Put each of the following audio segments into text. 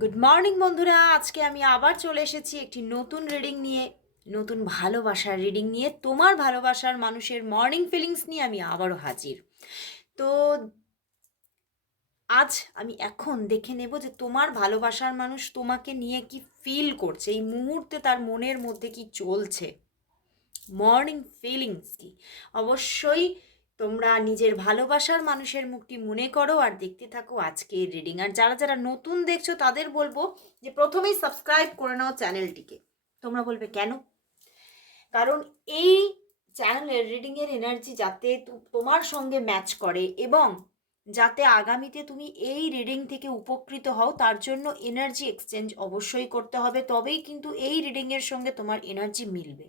Good morning বন্ধুরা। আজকে আমি আবার চলে এসেছি একটি নতুন রিডিং নিয়ে, নতুন ভালোবাসার রিডিং নিয়ে। তোমার ভালোবাসার মানুষের মর্নিং ফিলিংস নিয়ে আমি আবারও হাজির। তো আজ আমি এখন দেখে নেব যে তোমার ভালোবাসার মানুষ তোমাকে নিয়ে কি ফিল করছে, এই মুহূর্তে তার মনের মধ্যে কি চলছে। মর্নিং ফিলিংস কি? অবশ্যই তোমরা নিজের ভালোবাসার মানুষের মুখটি মনে করো আর দেখতে থাকো আজকের রিডিং আর যারা যারা নতুন দেখছ, তাদের বলব যে প্রথমেই সাবস্ক্রাইব করে নাও চ্যানেলটিকে তোমরা বলবে কেন? কারণ এই চ্যানেলের রিডিংয়ের এনার্জি যাতে তোমার সঙ্গে ম্যাচ করে এবং যাতে আগামীতে তুমি এই রিডিং থেকে উপকৃত হও, তার জন্য এনার্জি এক্সচেঞ্জ অবশ্যই করতে হবে। তবেই কিন্তু এই রিডিংয়ের সঙ্গে তোমার এনার্জি মিলবে।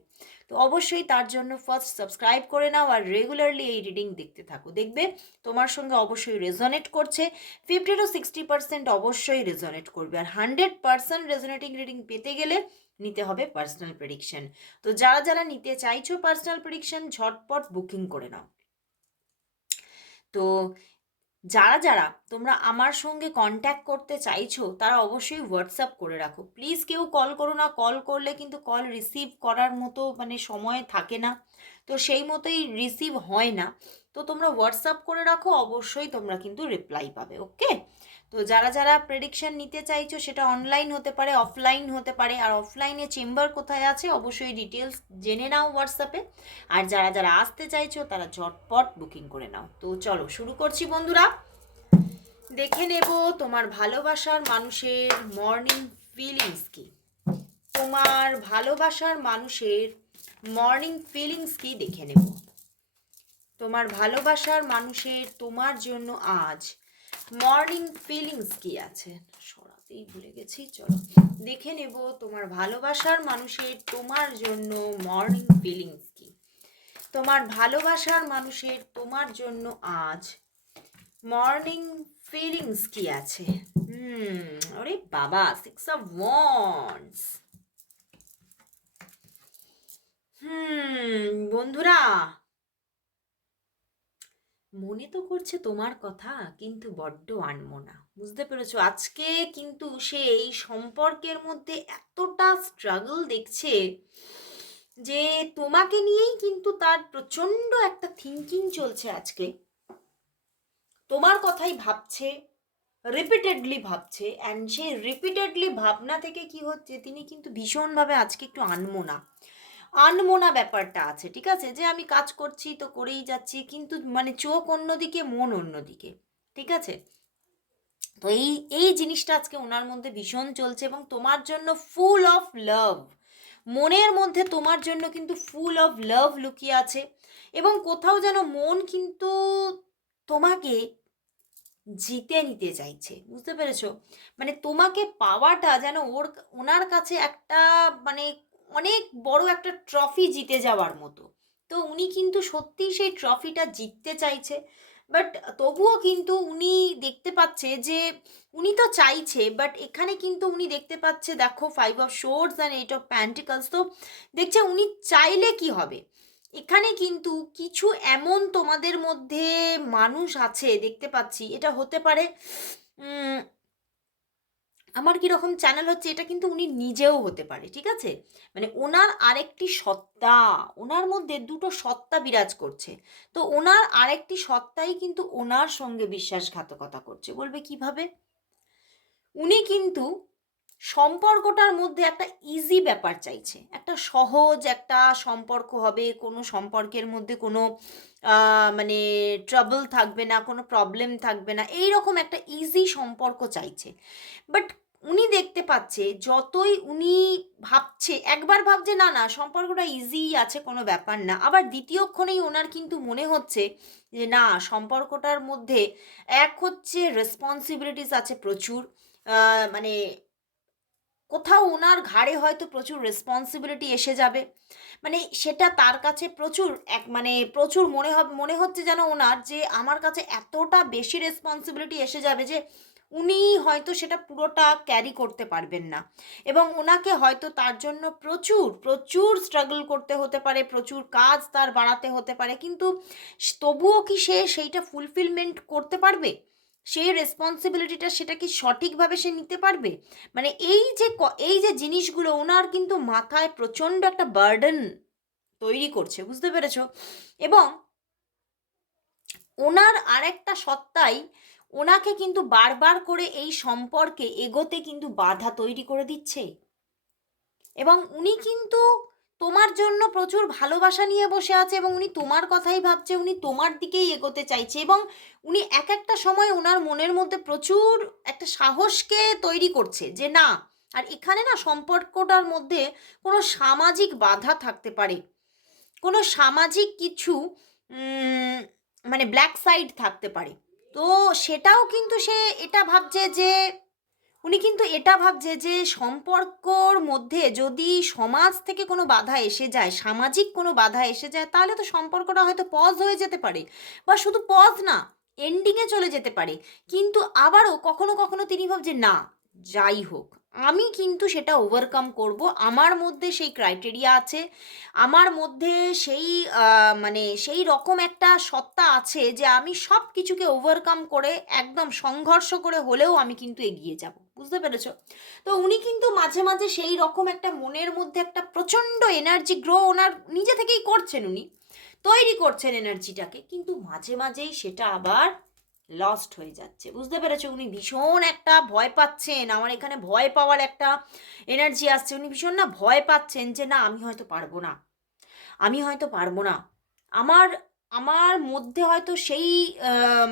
তো অবশ্যই তার জন্য ফার্স্ট সাবস্ক্রাইব করে নাও আর রেগুলারলি এই রিডিং দেখতে থাকো। দেখবে তোমার সঙ্গে অবশ্যই রেজনেট করছে। ফিফটি টু সিক্সটি পার্সেন্ট অবশ্যই রেজনেট করবে। আর হান্ড্রেড পার্সেন্ট রেজনেটিং রিডিং পেতে গেলে নিতে হবে পার্সোনাল প্রেডিকশন তো যারা যারা নিতে চাইছো পার্সোনাল প্রেডিকশন ঝটপট বুকিং করে নাও। তো যারা যারা তোমরা আমার সঙ্গে কন্ট্যাক্ট করতে চাইছো, তারা অবশ্যই হোয়াটসঅ্যাপ করে রাখো। প্লিজ কেউ কল করো না কল করলে কিন্তু কল রিসিভ করার মতো মানে সময় থাকে না। তো সেই মতোই রিসিভ হয় না। তো তোমরা হোয়াটসঅ্যাপ করে রাখো, অবশ্যই তোমরা কিন্তু রিপ্লাই পাবে ওকে তো যারা যারা প্রেডিকশন নিতে চাইছো, সেটা অনলাইন হতে পারে অফলাইন হতে পারে, আর অফলাইনে চেম্বার কোথায় আছে, অবশ্যই ডিটেলস জেনে নাও হোয়াটসঅ্যাপে আর যারা যারা আসতে চাইছো, তারা ঝটপট বুকিং করে নাও। তো চলো, শুরু করছি বন্ধুরা। দেখে নেব তোমার ভালোবাসার মানুষের মর্নিং ফিলিংস কি। তোমার ভালোবাসার মানুষের মর্নিং ফিলিংস কি দেখে নেব। তোমার ভালোবাসার মানুষের তোমার জন্য আজ। মর্নিং ফিলিংস কি আছে? সরাতেই ভুলে গেছি, চলো। দেখে নেব তোমার ভালোবাসার মানুষের তোমার জন্য মর্নিং ফিলিংস কি। তোমার ভালোবাসার মানুষের তোমার জন্য আজ মর্নিং ফিলিংস কি আছে? হুম আরে বাবা সিক্স অফ ওয়ান্স হুম, বন্ধুরা মনে তো করছে তোমার কথা, কিন্তু বড্ড আনমনা। বুঝতে পেরেছ? আজকে কিন্তু সে এই সম্পর্কের মধ্যে এতটা স্ট্রাগল দেখছে যে তোমাকে নিয়েই কিন্তু তার প্রচণ্ড একটা থিঙ্কিং চলছে আজকে। তোমার কথাই ভাবছে রিপিটেডলি ভাবছে অ্যান্ড সেই রিপিটেডলি ভাবনা থেকে কি হচ্ছে, তিনি কিন্তু ভীষণভাবে আজকে একটু আনমোনা। আনমোনা ব্যাপারটা আছে, ঠিক আছে? যে আমি কাজ করছি, তো করেই যাচ্ছি, কিন্তু মানে চোখ অন্যদিকে, মন অন্যদিকে, ঠিক আছে? তো এই এই জিনিসটা আজকে ওনার মধ্যে ভীষণ চলছে এবং তোমার জন্য ফুল অফ লাভ মনের মধ্যে তোমার জন্য কিন্তু ফুল অফ লাভ লুকিয়ে আছে এবং কোথাও যেন মন কিন্তু তোমাকে জিতে নিতে চাইছে, বুঝতে পেরেছ? মানে তোমাকে পাওয়াটা যেন ওর, ওনার কাছে একটা মানে অনেক বড় একটা ট্রফি জিতে যাওয়ার মতো। তো উনি কিন্তু সত্যিই সেই ট্রফিটা জিততে চাইছে। বাট তবুও কিন্তু উনি দেখতে পাচ্ছে যে, উনি তো চাইছে বাট এখানে কিন্তু উনি দেখতে পাচ্ছে, দেখো five of swords and eight of pentacles তো দেখছে উনি চাইলে কি হবে? এখানে কিন্তু কিছু এমন তোমাদের মধ্যে মানুষ আছে, দেখতে পাচ্ছি, এটা হতে পারে আমার কীরকম চ্যানেল হচ্ছে, এটা কিন্তু উনি নিজেও হতে পারে, ঠিক আছে? মানে ওনার আরেকটি সত্তা, ওনার মধ্যে দুটো সত্তা বিরাজ করছে। তো ওনার আরেকটি সত্তাই কিন্তু ওনার সঙ্গে বিশ্বাসঘাতকতা করছে, বলবে কীভাবে? উনি কিন্তু সম্পর্কটার মধ্যে একটা ইজি ব্যাপার চাইছে, একটা সহজ একটা সম্পর্ক হবে, কোনো সম্পর্কের মধ্যে কোনো মানে ট্রাবল থাকবে না, কোনো প্রবলেম থাকবে না এই রকম একটা ইজি সম্পর্ক চাইছে। বাট উনি দেখতে পাচ্ছে, যতই উনি ভাবছে, একবার ভাবছে, না না, সম্পর্কটা ইজি আছে, কোনো ব্যাপার না। আবার দ্বিতীয়ক্ষণেই ওনার কিন্তু মনে হচ্ছে যে, না, সম্পর্কটার মধ্যে এক হচ্ছে রেসপন্সিবিলিটিস আছে প্রচুর মানে কোথাও ওনার ঘাড়ে হয়তো প্রচুর রেসপন্সিবিলিটি এসে যাবে। মানে সেটা তার কাছে প্রচুর, এক মানে প্রচুর মনে হবে মনে হচ্ছে যেন ওনার যে, আমার কাছে এতটা বেশি রেসপন্সিবিলিটি এসে যাবে যে উনি হয়তো সেটা পুরোটা ক্যারি করতে পারবেন না। এবং ওনাকে হয়তো তার জন্য প্রচুর প্রচুর স্ট্রাগল করতে হতে পারে, প্রচুর কাজ তার বাড়াতে হতে পারে, কিন্তু তবুও কি সে সেইটা ফুলফিলমেন্ট করতে পারবে? সেই রেসপন্সিবিলিটিটা সেটা কি সঠিকভাবে সে নিতে পারবে? মানে এই যে এই যে জিনিসগুলো ওনার কিন্তু মাথায় প্রচণ্ড একটা বার্ডেন তৈরি করছে, বুঝতে পেরেছ? এবং ওনার আরেকটা সত্তাই ওনাকে কিন্তু বারবার করে এই সম্পর্কে এগোতে কিন্তু বাধা তৈরি করে দিচ্ছে। এবং উনি কিন্তু তোমার জন্য প্রচুর ভালোবাসা নিয়ে বসে আছে এবং উনি তোমার কথাই ভাবছে, উনি তোমার দিকেই এগোতে চাইছে এবং উনি এক একটা সময় ওনার মনের মধ্যে প্রচুর একটা সাহসকে তৈরি করছে যে না, আর এখানে না সম্পর্কটার মধ্যে কোনো সামাজিক বাধা থাকতে পারে। কোনো সামাজিক কিছু মানে ব্ল্যাক সাইড থাকতে পারে। তো সেটাও কিন্তু সে এটা ভাবছে যে, উনি কিন্তু এটা ভাবছে যে সম্পর্কর মধ্যে যদি সমাজ থেকে কোনো বাধা এসে যায়, সামাজিক কোনো বাধা এসে যায়, তাহলে তো সম্পর্কটা হয়তো পজ হয়ে যেতে পারে। বা শুধু পজ না এন্ডিংয়ে চলে যেতে পারে। কিন্তু আবারও কখনো কখনো তিনি ভাবছে না, যাই হোক আমি কিন্তু সেটা ওভারকাম করব। আমার মধ্যে সেই ক্রাইটেরিয়া আছে। আমার মধ্যে সেই মানে সেই রকম একটা সত্তা আছে যে আমি সব কিছুকে ওভারকাম করে, একদম সংঘর্ষ করে হলেও আমি কিন্তু এগিয়ে যাব। বুঝতে পেরেছ? তো উনি কিন্তু মাঝে মাঝে সেই রকম একটা মনের মধ্যে একটা প্রচণ্ড এনার্জি গ্রো ওনার নিজে থেকেই করছেন উনি। তৈরি করছেন এনার্জিটাকে কিন্তু মাঝে মাঝেই সেটা আবার লস্ট হয়ে যাচ্ছে। বুঝতে পেরেছ? উনি ভীষণ একটা ভয় পাচ্ছেন। আমার এখানে ভয় পাওয়ার একটা এনার্জি আসছে। উনি ভীষণ না ভয় পাচ্ছেন যে, না, আমি হয়তো পারব না। আমি হয়তো পারব না। আমার আমার মধ্যে হয়তো সেই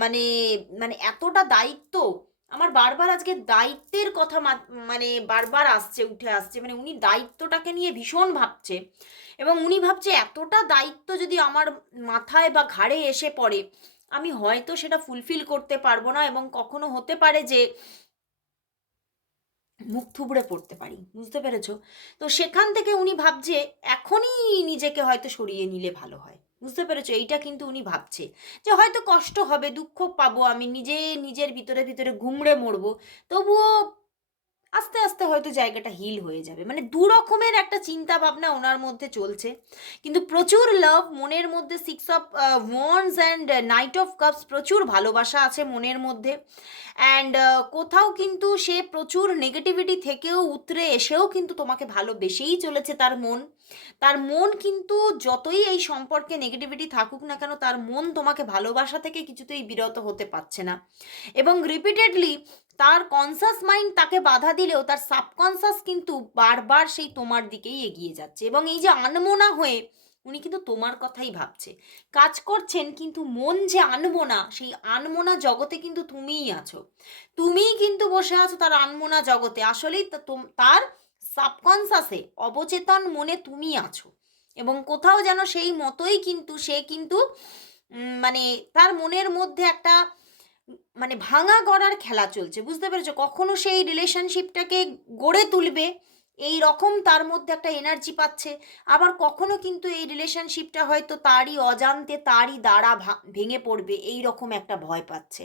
মানে মানে এতটা দায়িত্ব, আমার বারবার আজকে দায়িত্বের কথা মানে বারবার আসছে, উঠে আসছে। মানে উনি দায়িত্বটাকে নিয়ে ভীষণ ভাবছে এবং উনি ভাবছে এতটা দায়িত্ব যদি আমার মাথায় বা ঘাড়ে এসে পড়ে আমি হয়তো সেটা ফুলফিল করতে পারব না এবং কখনো হতে পারে যে মুখ থুবড়ে পড়তে পারি, বুঝতে পেরেছ? তো সেখান থেকে উনি ভাবছে, এখনই নিজেকে হয়তো সরিয়ে নিলে ভালো হয়, বুঝতে পেরেছ? এইটা কিন্তু উনি ভাবছে যে হয়তো কষ্ট হবে, দুঃখ পাবো, আমি নিজে নিজের ভিতরে ভিতরে ঘুমড়ে মরবো, তবুও আস্তে আস্তে হয়তো জায়গাটা হিল হয়ে যাবে। মানে দু রকমের একটা চিন্তা ভাবনা ওনার মধ্যে চলছে। কিন্তু প্রচুর লাভ মনের মধ্যে six of wands and knight of cups প্রচুর ভালোবাসা আছে মনের মধ্যে। অ্যান্ড কোথাও কিন্তু সে প্রচুর নেগেটিভিটি থেকেও উতরে এসেও কিন্তু তোমাকে ভালোবেসেই চলেছে তার মন। তার মন কিন্তু যতই এই সম্পর্কে নেগেটিভিটি থাকুক না কেন, তার মন তোমাকে ভালোবাসা থেকে কিছুতেই বিরত হতে পারছে না। এবং রিপিটেডলি তার কনসাস মাইন্ড তাকে বাধা দিলেও তার সাবকনসাস কিন্তু বারবার সেই তোমার দিকেই এগিয়ে যাচ্ছে এবং এই যে আনমোনা হয়ে উনি কিন্তু তোমার কথাই ভাবছে। কাজ করছেন কিন্তু মন যে আনমোনা, সেই আনমোনা জগতে কিন্তু তুমিই আছো। তুমিই কিন্তু বসে আছো তার আনমোনা জগতে। আসলেই তার সাবকনসাসে অবচেতন মনে তুমি আছো এবং কোথাও যেন সেই মতোই কিন্তু সে কিন্তু মানে তার মনের মধ্যে একটা মানে ভাঙা গড়ার খেলা চলছে। বুঝতে পেরেছ? কখনো সেই রিলেশনশিপটাকে গড়ে তুলবে এই রকম তার মধ্যে একটা এনার্জি পাচ্ছে। আবার কখনো কিন্তু এই রিলেশনশিপটা হয়তো তারই অজান্তে, তারই দ্বারা ভেঙে পড়বে, এই রকম একটা ভয় পাচ্ছে।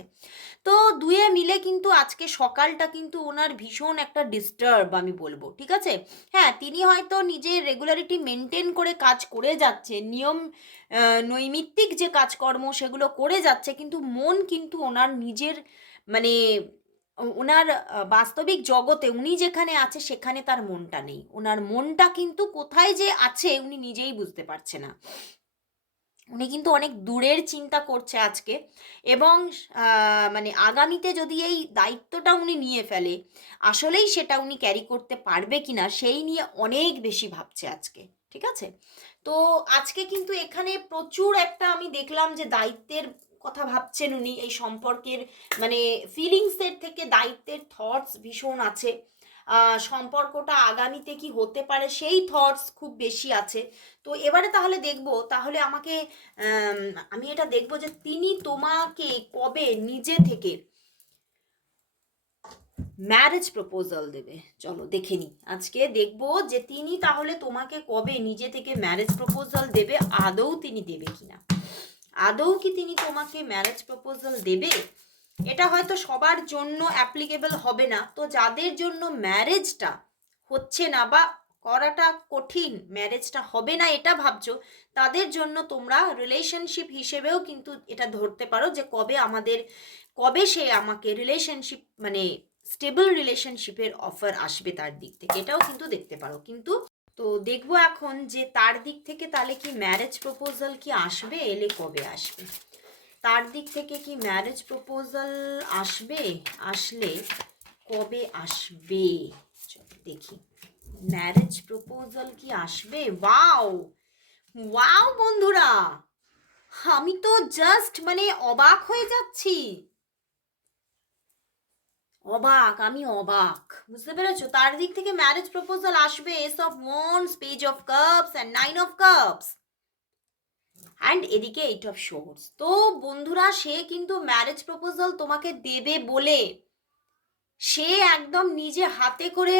তো দুয়ে মিলে কিন্তু আজকে সকালটা কিন্তু ওনার ভীষণ একটা ডিস্টার্ব আমি বলব, ঠিক আছে? হ্যাঁ তিনি হয়তো নিজের রেগুলারিটি মেনটেন করে কাজ করে যাচ্ছে, নিয়ম নৈমিত্তিক যে কাজকর্ম সেগুলো করে যাচ্ছে, কিন্তু মন কিন্তু ওনার নিজের মানে ওনার বাস্তবিক জগতে উনি যেখানে আছে সেখানে তার মনটা নেই। ওনার মনটা কিন্তু কোথায় যে আছে উনি নিজেই বুঝতে পারছে না। উনি কিন্তু অনেক দূরের চিন্তা করছে আজকে এবং মানে আগামীতে যদি এই দায়িত্বটা উনি নিয়ে ফেলে, আসলেই সেটা উনি ক্যারি করতে পারবে কিনা সেই নিয়ে অনেক বেশি ভাবছে আজকে, ঠিক আছে? তো আজকে কিন্তু এখানে প্রচুর একটা আমি দেখলাম যে দায়িত্বের কথা ভাবছেন উনি, এই সম্পর্কের মানে ফিলিংসের থেকে দায়িত্বের থটস ভীষণ আছে। সম্পর্কটা আগামীতে কি হতে পারে সেই থটস খুব বেশি আছে। তো এবারে তাহলে দেখব, তাহলে আমাকে আমি এটা দেখব যে তিনি তোমাকে কবে নিজে থেকে ম্যারেজ প্রপোজাল দেবে। চলো দেখে নি আজকে দেখব যে তিনি তাহলে তোমাকে কবে নিজে থেকে ম্যারেজ প্রপোজাল দেবে, আদৌ তিনি দেবে কিনা। আদৌ কি তিনি তোমাকে ম্যারেজ প্রপোজাল দেবে? এটা হয়তো সবার জন্য অ্যাপ্লিকেবল হবে না। তো যাদের জন্য ম্যারেজটা হচ্ছে না বা করাটা কঠিন ম্যারেজটা হবে না এটা ভাবছ, তাদের জন্য তোমরা রিলেশনশিপ হিসেবেও কিন্তু এটা ধরতে পারো যে কবে আমাদের, কবে সে আমাকে রিলেশনশিপ মানে স্টেবল রিলেশনশিপের অফার আসবে তার দিক থেকে। এটাও কিন্তু দেখতে পারো। কিন্তু তো দেখব এখন যে তার দিক থেকে তাহলে কি ম্যারেজ প্রপোজাল কি আসবে? এলে কবে আসবে? তার দিক থেকে কি ম্যারেজ প্রপোজাল আসবে? আসলে কবে আসবে? দেখি। ম্যারেজ প্রপোজাল কি আসবে? ওয়াও ওয়াও বন্ধুরা! আমি তো জাস্ট মানে অবাক হয়ে যাচ্ছি। অবাক, আমি অবাক। বুঝতে পেরেছ? তার দিক থেকে ম্যারেজ প্রপোজাল আসবে ace of wands page of cups and nine of cups and এদিকে এইট অফ শোর্স তো বন্ধুরা, সে কিন্তু ম্যারেজ প্রপোজাল তোমাকে দেবে বলে সে একদম নিজে হাতে করে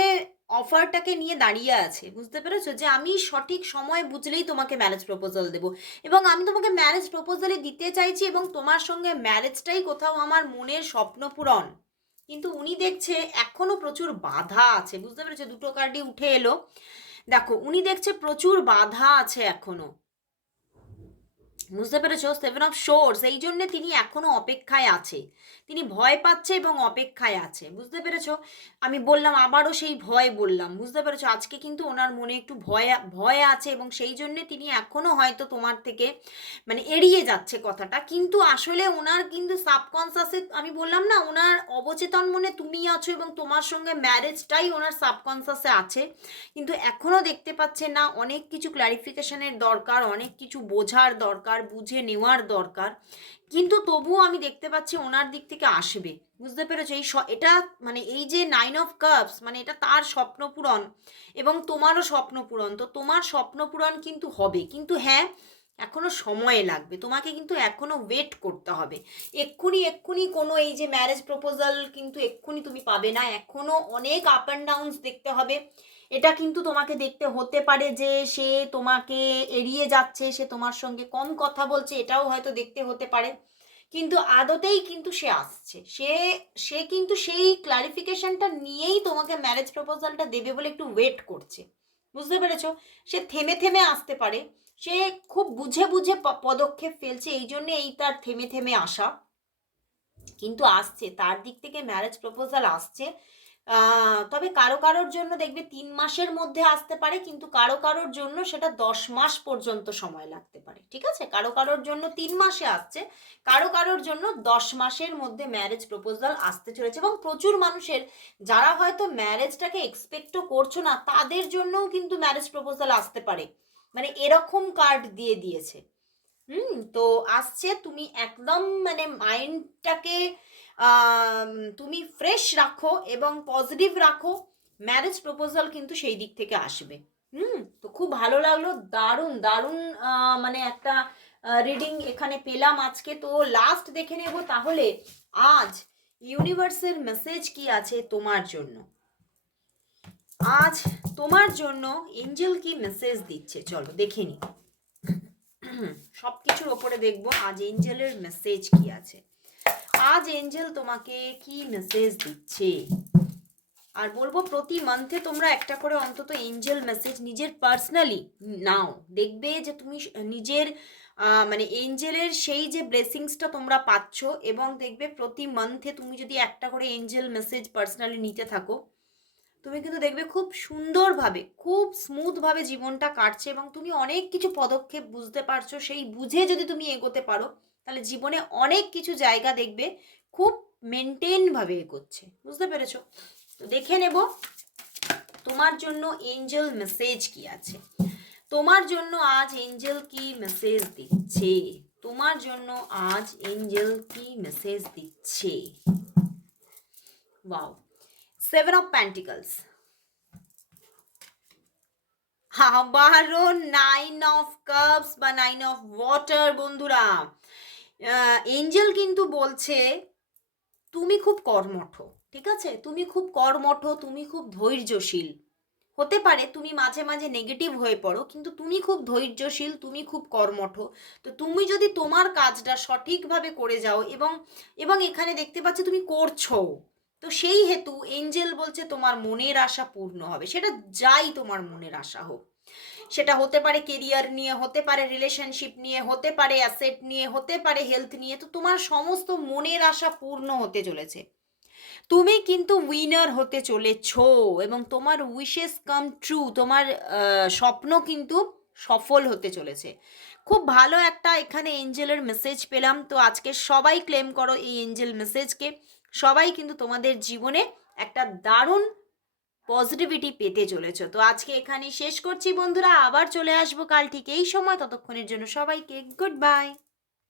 অফারটাকে নিয়ে দাঁড়িয়ে আছে। বুঝতে পেরেছ? যে আমি সঠিক সময় বুঝলেই তোমাকে ম্যারেজ প্রপোজাল দেবো। এবং আমি তোমাকে ম্যারেজ প্রপোজালে দিতে চাইছি এবং তোমার সঙ্গে ম্যারেজটাই কোথাও আমার মনের স্বপ্ন পূরণ। কিন্তু উনি দেখছে এখনও প্রচুর বাধা আছে। বুঝতে পেরেছে? দুটো কার্ডই উঠে এলো। দেখো, উনি দেখছে প্রচুর বাধা আছে এখনও। বুঝতে পেরেছ? সেভেন অফ শোর্স এই জন্য তিনি এখনও অপেক্ষায় আছে। তিনি ভয় পাচ্ছে এবং অপেক্ষায় আছে, বুঝতে পেরেছ? আমি বললাম, আবারও সেই ভয় বললাম, বুঝতে পেরেছ? আজকে কিন্তু ওনার মনে একটু ভয় ভয় আছে এবং সেই জন্যে তিনি এখনও হয়তো তোমার থেকে মানে এড়িয়ে যাচ্ছে কথাটা। কিন্তু আসলে ওনার কিন্তু সাবকনসাসে আমি বললাম না, ওনার অবচেতন মনে তুমি আছো এবং তোমার সঙ্গে ম্যারেজটাই ওনার সাবকনসাসে আছে। কিন্তু এখনও দেখতে পাচ্ছে না, অনেক কিছু ক্ল্যারিফিকেশনের দরকার, অনেক কিছু বোঝার দরকার। বুঝে নেওয়ার দরকার। কিন্তু তবুও আমি দেখতে পাচ্ছি ওনার দিক থেকে আসবে। বুঝতে পেরেছ? এই এটা মানে এই যে নাইন অফ কাপস মানে এটা তার স্বপ্ন পূরণ এবং তোমারও স্বপ্ন পূরণ। তো তোমার স্বপ্ন পূরণ কিন্তু হবে। কিন্তু হ্যাঁ এখনও সময় লাগবে। তোমাকে কিন্তু এখনও ওয়েট করতে হবে। এক্ষুনি এক্ষুনি কোনো এই যে ম্যারেজ প্রপোজাল কিন্তু এক্ষুনি তুমি পাবে না। এখনও অনেক আপ অ্যান্ড ডাউনস দেখতে হবে। এটা কিন্তু তোমাকে দেখতে হতে পারে যে সে তোমাকে এড়িয়ে যাচ্ছে, সে তোমার সঙ্গে কম কথা বলছে, এটাও হয়তো দেখতে হতে পারে। কিন্তু আদতেই কিন্তু সে আসছে। সে সে কিন্তু সেই ক্লারিফিকেশনটা নিয়েই তোমাকে ম্যারেজ প্রপোজালটা দেবে বলে একটু ওয়েট করছে। বুঝতে পেরেছ? সে থেমে থেমে আসতে পারে। সে খুব বুঝে বুঝে পদক্ষেপ ফেলছে, এই জন্যে এই তার থেমে থেমে আসা। কিন্তু আসছে, তার দিক থেকে ম্যারেজ প্রপোজাল আসছে। তবে কারও কারোর জন্য দেখবে তিন মাসের মধ্যে আসতে পারে, কিন্তু কারও কারোর জন্য সেটা দশ মাস পর্যন্ত সময় লাগতে পারে, ঠিক আছে? কারও কারোর জন্য তিন মাসে আসছে, কারও কারোর জন্য দশ মাসের মধ্যে ম্যারেজ প্রপোজাল আসতে চলেছে এবং প্রচুর মানুষের যারা হয়তো ম্যারেজটাকে এক্সপেক্টও করছ না, তাদের জন্যও কিন্তু ম্যারেজ প্রপোজাল আসতে পারে। মানে এরকম কার্ড দিয়ে দিয়েছে। হুম, তো আসছে, তুমি একদম মানে মাইন্ডটাকে তুমি ফ্রেশ রাখো এবং পজিটিভ রাখো ম্যারেজ প্রপোজাল কিন্তু সেই দিক থেকে আসবে। হুম, তো খুব ভালো লাগল, দারুণ দারুণ মানে একটা রিডিং এখানে পেলাম আজকে। তো লাস্ট দেখে নেব তাহলে আজ ইউনিভার্সের মেসেজ কি আছে তোমার জন্য? আজ তোমার জন্য এঞ্জেল কি মেসেজ দিচ্ছে? চলো দেখে নি। সব কিছুর ওপরে দেখব, আজ এঞ্জেলের মেসেজ কি আছে। আজ এঞ্জেল তোমাকে কি মেসেজ দিচ্ছে? আর বলব, প্রতি মান্থে তোমরা একটা করে অন্তত এঞ্জেল মেসেজ নিজের পার্সোনালি নাও। দেখবে যে তুমি নিজের মানে এঞ্জেলের সেই যে ব্লেসিংসটা তোমরা পাচ্ছ এবং দেখবে প্রতি মান্থে তুমি যদি একটা করে এঞ্জেল মেসেজ পার্সোনালি নিতে থাকো, তুমি কিন্তু দেখবে খুব সুন্দরভাবে, খুব স্মুথভাবে জীবনটা কাটছে এবং তুমি অনেক কিছু পদক্ষেপ বুঝতে পারছ। সেই বুঝে যদি তুমি এগোতে পারো তাহলে জীবনে অনেক কিছু জায়গা দেখবে, খুব মেনটেনভাবে এগোচ্ছে। বুঝতে পেরেছ? তো দেখে নেব, তোমার জন্য এঞ্জেল মেসেজ কি আছে? তোমার জন্য আজ এঞ্জেল কি মেসেজ দিচ্ছে? তোমার জন্য আজ এঞ্জেল কি মেসেজ দিচ্ছে? ওয়াও সেভেন অফ প্যান্টিকলস আবারও নাইন অফ কাপস বা নাইন অফ ওয়াটার বন্ধুরা। এঞ্জেল কিন্তু বলছে, তুমি খুব কর্মঠ, ঠিক আছে? তুমি খুব কর্মঠ, তুমি খুব ধৈর্যশীল। হতে পারে তুমি মাঝে মাঝে নেগেটিভ হয়ে পড়ো, কিন্তু তুমি খুব ধৈর্যশীল, তুমি খুব কর্মঠ। তো তুমি যদি তোমার কাজটা সঠিকভাবে করে যাও এবং এবং এখানে দেখতে পাচ্ছি তুমি করছ, তো সেই হেতু এঞ্জেল বলছে তোমার মনের আশা পূর্ণ হবে। সেটা যাই তোমার মনের আশা হোক। সেটা হতে পারে কেরিয়ার নিয়ে, হতে পারে রিলেশনশিপ নিয়ে, হতে পারে অ্যাসেট নিয়ে, হতে পারে হেলথ নিয়ে, তো তোমার সমস্ত মনের আশা পূর্ণ হতে চলেছে। তুমি কিন্তু উইনার হতে চলেছ এবং তোমার উইশেস কাম ট্রু তোমার স্বপ্ন কিন্তু সফল হতে চলেছে। খুব ভালো একটা এখানে এঞ্জেলের মেসেজ পেলাম, তো আজকে সবাই ক্লেম করো এই এঞ্জেল মেসেজকে সবাই কিন্তু তোমাদের জীবনে একটা দারুণ পজিটিভিটি পেতে চলেছ। তো আজকে এখানে শেষ করছি বন্ধুরা। আবার চলে আসব কাল ঠিক এই সময়। ততক্ষণের জন্য সবাইকে গুড বাই